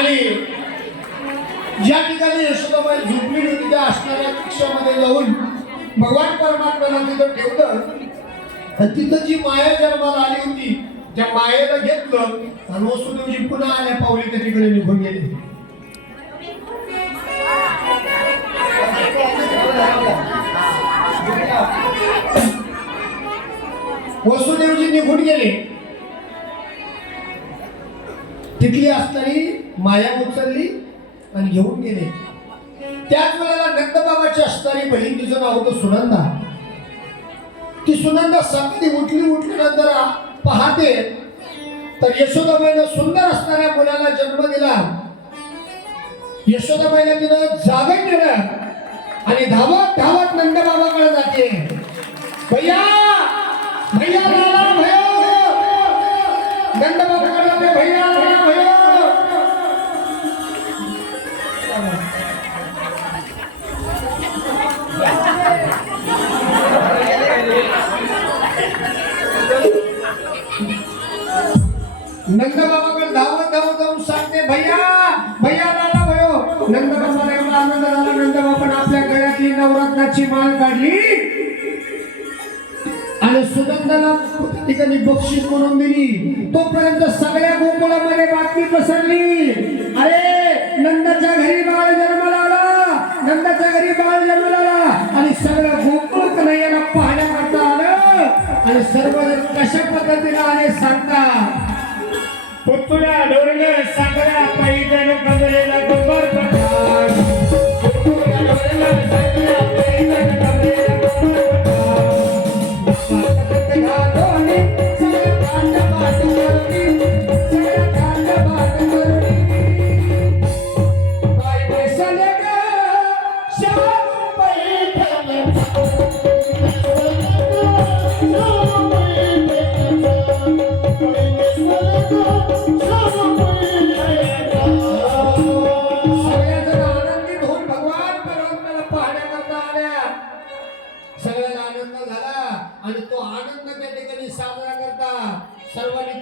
आणि ज्या ठिकाणी यशोदाबाई झोपली होती त्या असणाऱ्या कक्षामध्ये जाऊन भगवान परमात्म्याला तिथं ठेवलं. तिथं जी माया जन्माला आली होती त्या मायेला घेतलं आणि वसुदेवजी पुन्हा आल्या पावली त्याच्याकडे निघून गेले. वसुदेवजी निघून गेले. तिथली असणारी माया उचलली आणि घेऊन गेले. त्याच वेळेला नंदबाबाची असणारी बहीण तिचं नाव होतं सुनंदा. ती सुनंदा सकाळी उठली उठल्यानंतर पाहते तर यशोदाबाईनं सुंदर असणाऱ्या मुलाला जन्म दिला. यशोदाबाईला तिनं जागा दिलं आणि धावत धावत नंदबाबाकडे नंदबाबाकडे धावत धावत जाऊन सांगते भैया भैया दादा भयो. नंदबाबाला एवढा आनंद झाला नंदबाबाने आपल्या गळ्यातली नवरत्नाची माळ काढली. आणि सुगंधाला ठिकाणी बक्षीस म्हणून दिली? तोपर्यंत सगळ्या गोकुळामध्ये बातमी पसरली. अरे नंदाच्या घरी बाळ जन्माला आला. नंदाच्या घरी बाळ जन्माला आला. आणि सगळं गोकुळ कन्हैयाला पाहण्याकरता आलं. आणि सर्वजण कशा पद्धतीने आले सांगतात पुतळ्या डोरलं साखऱ्या पायी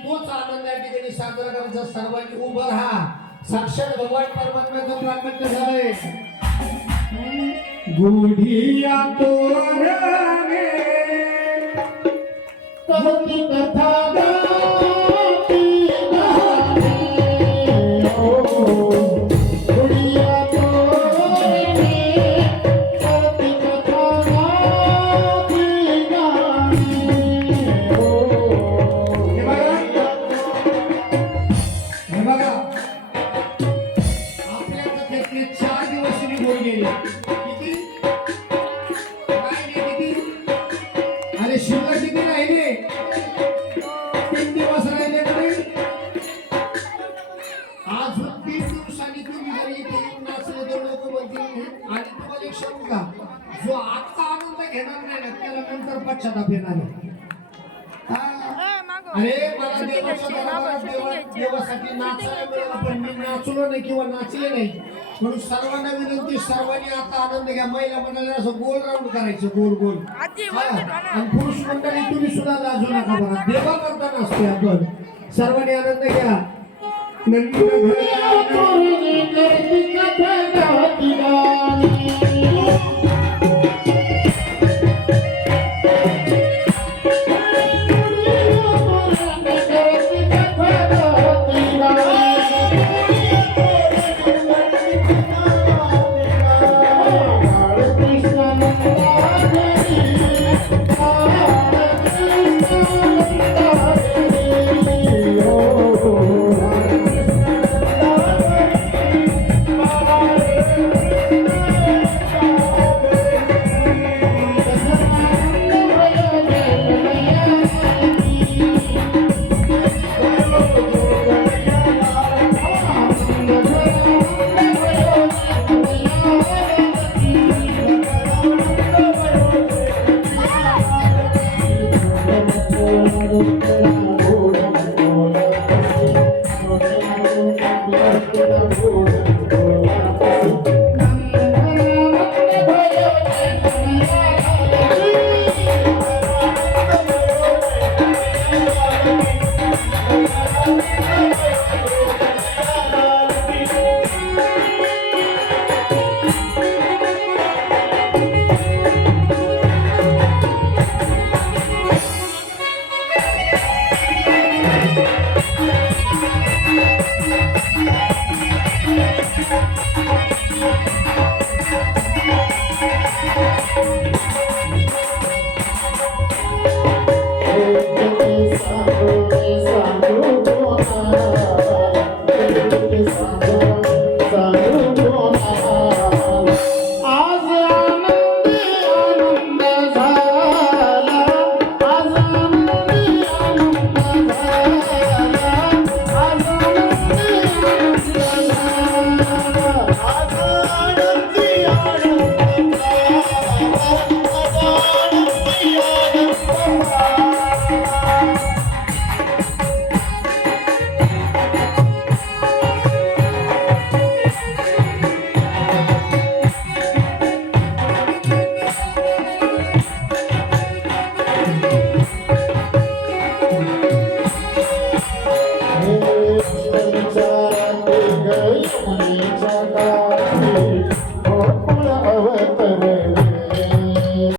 तोच आनंद या ठिकाणी साजरा करायचा सर्वांनी उभं राहा. साक्षात भगवान परमात्म्याचं प्रागट्य झालंय. गुढिया तो अरे मला देवासाठी नाचायला मिळालं पण मी नाचलो नाही किंवा नाचले नाही. म्हणून सर्वांना विनंती सर्वांनी आता आनंद घ्या. महिला मंडळाला असं गोल राऊंड करायचं गोल गोल. आणि पुरुष मंडळी तुम्ही सुद्धा लाजू नका बघा देवा करता नसते आपण. सर्वांनी आनंद घ्या. नंतर